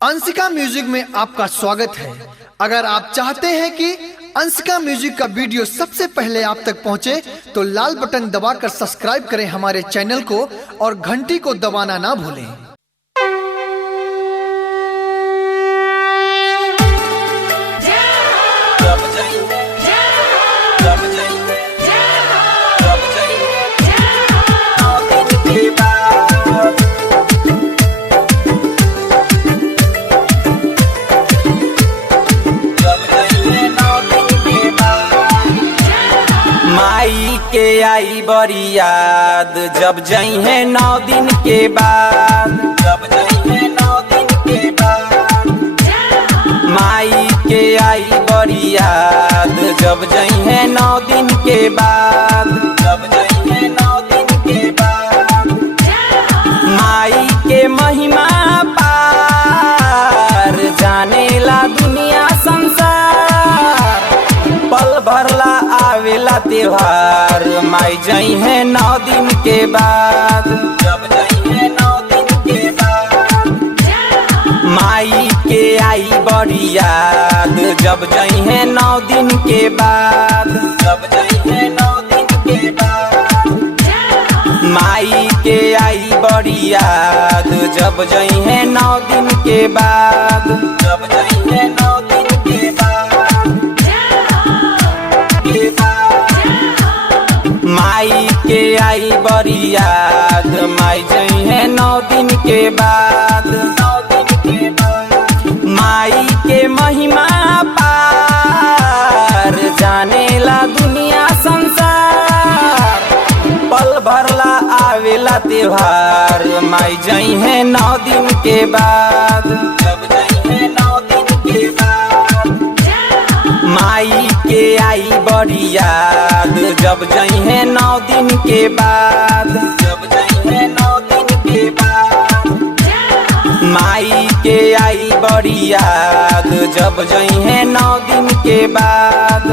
Anshika music में आपका स्वागत है। अगर आप चाहते हैं कि अंशिका म्यूजिक का वीडियो सबसे पहले आप तक पहुंचे तो लाल बटन दबाकर सब्सक्राइब करें हमारे चैनल को और घंटी को दबाना ना भूलें। माई के आई बड़ी याद जब जइहे 9 दिन के बाद, जब जइहे 9 दिन के बाद। माई के आई बड़ी याद जब जइहे 9 दिन के बाद, जब जइहे 9 दिन के बाद। माई के महिमा पार जानेला दुनिया संसार, पल भरला आवेला त्योहार। माई जइहे 9 दिन के बाद, जब जइहे 9 दिन के बाद। माई के आई बड़ी याद जब जइहे 9 दिन के बाद, जब जइहे 9 दिन के बाद। माई के आई बड़ी याद जब जइहे 9 दिन के बाद, जब जइहे 9 दिन के बाद। माई के आई बड़ी याद माई जइहे 9 दिन के बाद, 9 दिन के बाद। माई के महिमा पार जानेला दुनिया संसार, पल भरला आवेला त्योहार। माई जइहे 9 दिन के बाद, जब जइहे 9 दिन के बाद। माई के आई बड़ी याद जब जइहे 9 दिन के बाद, जब जइहे 9 दिन के बाद। माई के आई बड़ी याद जब जइहे 9 दिन के बाद।